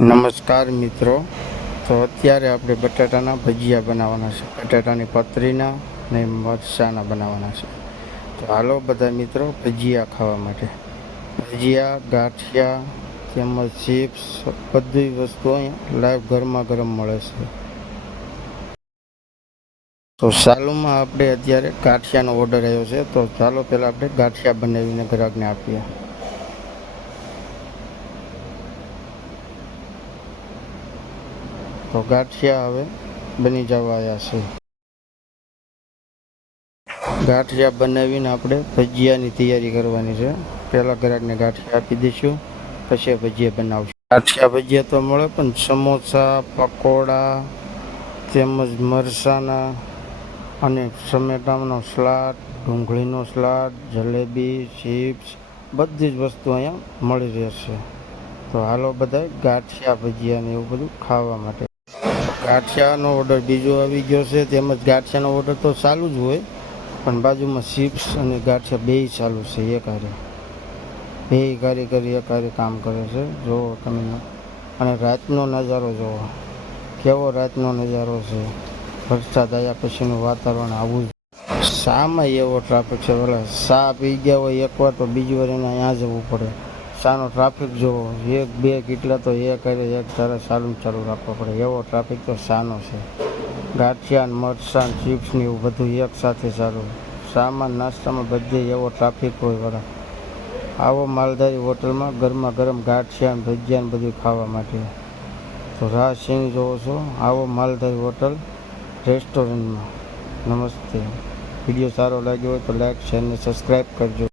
નમસ્કાર મિત્રો. તો અત્યારે આપણે બટાટાના ભજીયા બનાવવાના છે. બટાટાની પતરીના ને મરચાંના બનાવવાના છે. તો હાલો બધા મિત્રો ભજીયા ખાવા માટે. ભજીયા, ગાંઠિયા, તેમજ ચિપ્સ, બધી વસ્તુ અહીંયા લાઈવ ગરમા ગરમ મળે છે. તો સાલુમાં આપણે અત્યારે ગાંઠિયાનો ઓર્ડર આવ્યો છે. તો ચાલો પહેલાં આપણે ગાંઠિયા બનાવીને ગ્રાહકને આપીએ. તો ગાંઠિયા હવે બની જવા આવ્યા છે. ગાંઠિયા બનાવીને આપણે ભજીયાની તૈયારી કરવાની છે. પહેલાં ગ્રાહકને ગાંઠિયા આપી દઈશું, પછી ભજીયા બનાવશું. ગાંઠિયા ભજીયા તો મળે, પણ સમોસા, પકોડા, તેમજ મરસાના અને સમેટાનો સલાડ ડુંગળીનો સલાડ જલેબી, ચિપ્સ, બધી જ વસ્તુ અહીંયા મળી રહેશે. તો હાલો બધા ગાંઠિયા ભજીયા ને એવું બધું ખાવા માટે. ગાંઠિયાનો ઓર્ડર બીજો આવી ગયો છે, તેમજ ગાંઠિયાનો ઓર્ડર તો ચાલુ જ હોય, પણ બાજુમાં ચિપ્સ અને ગાંઠિયા બેય ચાલુ છે, એક હારે. બે કારીગરી એક હારે કામ કરે છે, જુઓ તમે. અને રાતનો નજારો જુઓ. કેવો રાતનો નજારો છે. વરસાદ આવ્યા પછીનું વાતાવરણ આવું જ. શામાં એવો ટ્રાફિક છે પેલા સા પી ગયા હોય, એકવાર તો બીજી વાર એને અહીંયા જવું પડે. શાનો ટ્રાફિક જોવો એક, બે કેટલા તો એક કરે, એક તારે સારું ચાલુ રાખવો પડે. એવો ટ્રાફિક તો શાનો છે. ગાંઠિયાન મરસાન મરચાં ને ચિપ્સ ને એવું બધું એક સાથે ચાલુ. સામાન, નાસ્તામાં બધે એવો ટ્રાફિક હોય વાળા આવો માલધારી હોટલમાં ગરમા ગરમ ગાંઠિયાન ને ભજીયા બધું ખાવા માટે. તો રાહ સિંહ જોવો છો? આવો માલધારી હોટલ રેસ્ટોરન્ટમાં. નમસ્તે. વીડિયો સારો લાગ્યો હોય તો લાઈક શેર ને સબસ્ક્રાઈબ કરજો.